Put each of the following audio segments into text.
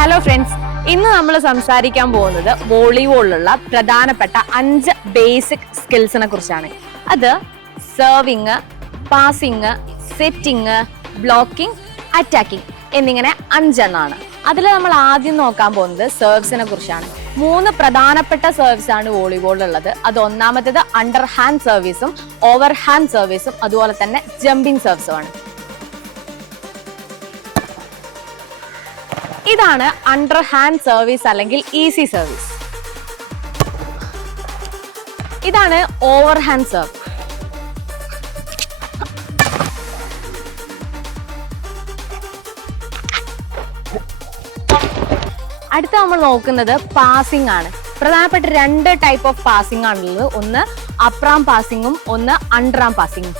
Hello friends, ഇന്ന് നമ്മൾ സംസാരിക്കാൻ പോകുന്നത് വോളിബോളിലുള്ള പ്രധാനപ്പെട്ട 5 ബേസിക് സ്കിൽസിനെ കുറിച്ചാണ്. അത് serving, passing, setting, blocking, attacking എന്നിങ്ങനെ 5 എണ്ണമാണ്. അതിൽ നമ്മൾ ആദ്യം നോക്കാൻ പോകുന്നത് സെർവ്സിനെ കുറിച്ചാണ്. 3 പ്രധാനപ്പെട്ട സെർവ്സ് ആണ് വോളിബോളിലുള്ളത്. അത് ഒന്നാമത്തേത് അണ്ടർ ഹാൻഡ് സർവീസും ഓവർ ഹാൻഡ് സർവീസും അതുപോലെ തന്നെ ജമ്പിങ് സർവ്സുമാണ്. ഇതാണ് അണ്ടർ ഹാൻഡ് സർവീസ് അല്ലെങ്കിൽ ഈസി സർവീസ്. ഇതാണ് ഓവർ ഹാൻഡ് സർവ്. അടുത്ത നമ്മൾ നോക്കുന്നത് പാസിംഗ് ആണ്. പ്രധാനപ്പെട്ട 2 ടൈപ്പ് ഓഫ് പാസിംഗ് ആണുള്ളത്. ഒന്ന് അപ്രാം പാസിംഗും ഒന്ന് അണ്ടറാം പാസിംഗും.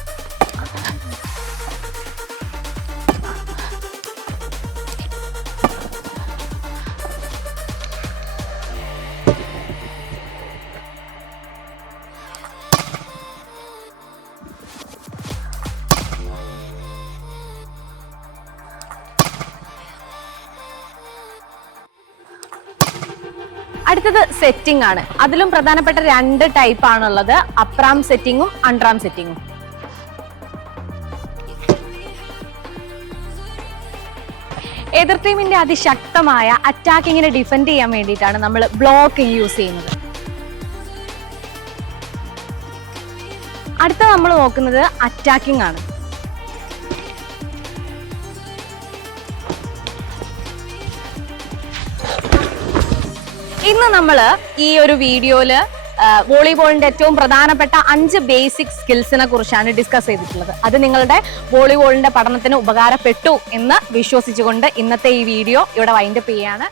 അടുത്തത് സെറ്റിംഗ് ആണ്. അതിലും പ്രധാനപ്പെട്ട 2 ടൈപ്പ് ആണുള്ളത്. അപ്രാം സെറ്റിംഗും അണ്ടറാം സെറ്റിംഗും. എതിർ ടീമിന്റെ അതിശക്തമായ അറ്റാക്കിങ്ങിനെ ഡിഫെൻഡ് ചെയ്യാൻ വേണ്ടിയിട്ടാണ് നമ്മൾ ബ്ലോക്കിംഗ് യൂസ് ചെയ്യുന്നത്. അടുത്ത നമ്മൾ നോക്കുന്നത് അറ്റാക്കിംഗ് ആണ്. ഇന്ന് നമ്മൾ ഈ ഒരു വീഡിയോയില് വോളിബോളിന്റെ ഏറ്റവും പ്രധാനപ്പെട്ട 5 ബേസിക് സ്കിൽസിനെ കുറിച്ചാണ് ഡിസ്കസ് ചെയ്തിട്ടുള്ളത്. അത് നിങ്ങളുടെ വോളിബോളിന്റെ പഠനത്തിന് ഉപകാരപ്പെട്ടു എന്ന് വിശ്വസിച്ചുകൊണ്ട് ഇന്നത്തെ ഈ വീഡിയോ ഇവിടെ വൈൻഡപ്പ് ചെയ്യാണ്.